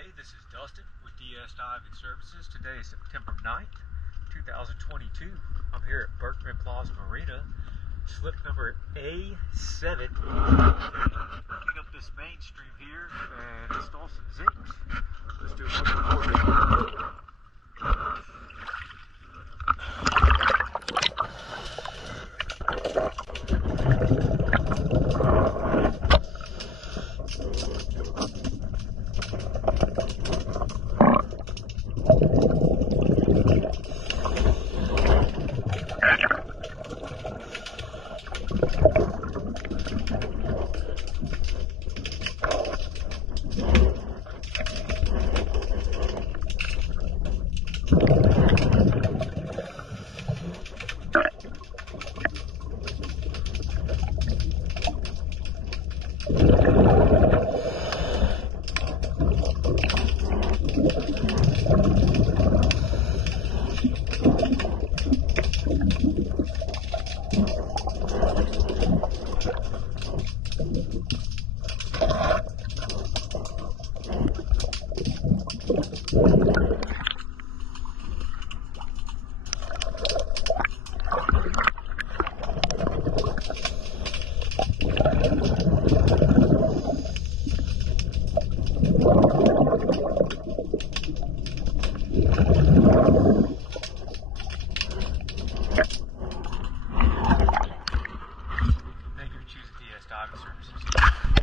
Hey, this is Dustin with DS Diving Services. Today is September 9th, 2022. I'm here at Birkman Plaza Marina, slip number A7. Pick up this mainstream here and install some zincs. Let's do a quick recording.